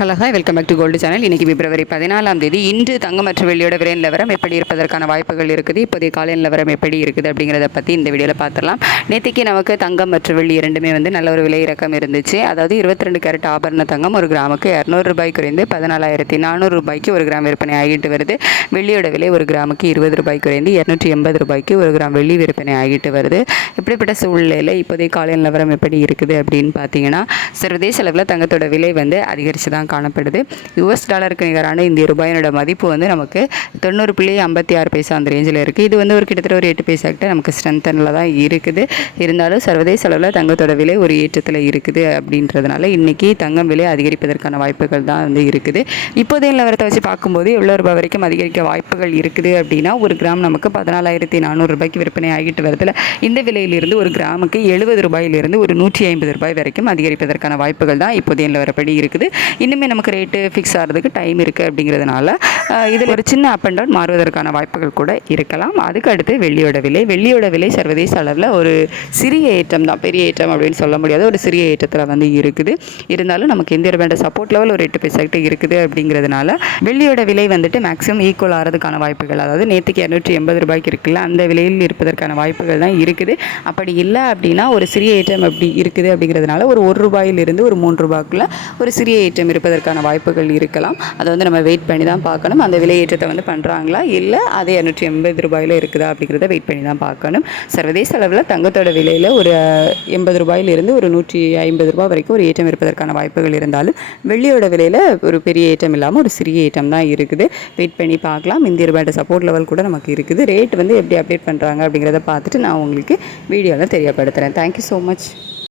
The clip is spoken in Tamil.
Hello hi welcome back to gold channel. இன்றைக்கி பிப்ரவரி 14ஆம் தேதி. இன்று தங்கம் மற்றும் வெள்ளியோட விலை நிலவரம் எப்படி இருப்பதற்கான வாய்ப்புகள் இருக்குது, இப்போதைய காலை நிலவரம் எப்படி இருக்குது அப்படிங்கிறத பற்றி இந்த வீடியோவில் பார்த்துடலாம். நேற்றுக்கு நமக்கு தங்கம் மற்றும் வெள்ளி இரண்டுமே நல்ல ஒரு விலை இறக்கம் இருந்துச்சு. அதாவது 22 கேரட் ஆபரண தங்கம் ஒரு கிராமுக்கு 200 ரூபாய் குறைந்து 14,400 ரூபாய்க்கு ஒரு கிராம் விற்பனை ஆகிட்டு வருது. வெள்ளியோட விலை ஒரு கிராமுக்கு 20 ரூபாய் குறைந்து 280 ரூபாய்க்கு ஒரு கிராம் வெள்ளி விற்பனை ஆகிட்டு வருது. இப்படிப்பட்ட சூழ்நிலையில் இப்போதைய காலை நிலவரம் எப்படி இருக்குது அப்படின்னு பார்த்தீங்கன்னா, சர்வதேச அளவில் தங்கத்தோட விலை அதிகரித்து தான் காணப்படுது. US டாலருக்கு நிகரான இந்திய ரூபாயினோட மதிப்பு நமக்கு 90.56 அந்த ரேஞ்சில் இருக்குது. இது ஒரு கிட்டத்தட்ட ஒரு 8 பைசா கிட்ட நமக்கு ஸ்ட்ரென்த்தனில் தான் இருக்குது. இருந்தாலும் சர்வதேச அளவில் தங்கத்தோட விலை ஒரு ஏற்றத்தில் இருக்குது. அப்படின்றதுனால இன்றைக்கி தங்கம் விலை அதிகரிப்பதற்கான வாய்ப்புகள் தான் இருக்குது. இப்போதைய நிலவரத்தை வச்சு பார்க்கும்போது எவ்வளோ ரூபாய் வரைக்கும் அதிகரிக்க வாய்ப்புகள் இருக்குது அப்படின்னா, ஒரு கிராம் நமக்கு 14,400 ரூபாய்க்கு விற்பனை ஆகிட்டு வருதுல. இந்த விலையிலிருந்து ஒரு கிராமுக்கு 70 ரூபாயிலிருந்து ஒரு 150 ரூபாய் வரைக்கும் அதிகரிப்பதற்கான வாய்ப்புகள் தான் இப்போதைய நிலவரப்படி இருக்குது. இன்னுமே நமக்கு ரேட்டு ஃபிக்ஸ் ஆகிறதுக்கு டைம் இருக்குது. அப்படிங்கிறதுனால இதில் ஒரு சின்ன அப் அண்ட் டவுன் மாறுவதற்கான வாய்ப்புகள் கூட இருக்கலாம். அதுக்கு அடுத்து வெள்ளியோட விலை சர்வதேச அளவில் ஒரு சிறிய ஏற்றம் தான், பெரிய ஏற்றம் அப்படின்னு சொல்ல முடியாது, ஒரு சிறிய ஏற்றத்தில் இருக்குது. இருந்தாலும் நமக்கு இந்திய ரூபாயோட சப்போர்ட் லெவல் ஒரு 8 பைசா கிட்ட இருக்குது. அப்படிங்கிறதுனால வெள்ளியோட விலை மேக்ஸிமம் ஈக்குவல் ஆகிறதுக்கான வாய்ப்புகள், அதாவது நேற்றுக்கு 280 ரூபாய்க்கு இருக்குல்ல, அந்த விலையில் இருப்பதற்கான வாய்ப்புகள் தான் இருக்குது. அப்படி இல்லை அப்படின்னா ஒரு சிறிய ஏற்றம் அப்படி இருக்குது. அப்படிங்கிறதுனால ஒரு ரூபாயிலிருந்து ஒரு 3 ரூபாய்க்குள்ள ஒரு சிறிய ஏற்றம் இருப்பதற்கான வாய்ப்புகள் இருக்கலாம். அதை நம்ம வெயிட் பண்ணி தான் பார்க்கணும். அந்த விலை ஏற்றத்தை பண்ணுறாங்களா, இல்லை அது 280 ரூபாயில் இருக்குதா அப்படிங்கிறத வெயிட் பண்ணி தான் பார்க்கணும். சர்வதேச அளவில் தங்கத்தோட விலையில் ஒரு 80 ரூபாயிலிருந்து ஒரு 150 ரூபாய் வரைக்கும் ஒரு ஏற்றம் இருப்பதற்கான வாய்ப்புகள் இருந்தாலும், வெள்ளியோட விலையில் ஒரு பெரிய ஏற்றம் இல்லாமல் ஒரு சிறிய ஏற்றம் தான் இருக்குது. வெயிட் பண்ணி பார்க்கலாம். இந்திய ரூபாயோட சப்போர்ட் லெவல் கூட நமக்கு இருக்குது. ரேட் எப்படி அப்டேட் பண்ணுறாங்க அப்படிங்கிறத பார்த்துட்டு நான் உங்களுக்கு வீடியோவில் தெரியப்படுத்துகிறேன். Thank you so much.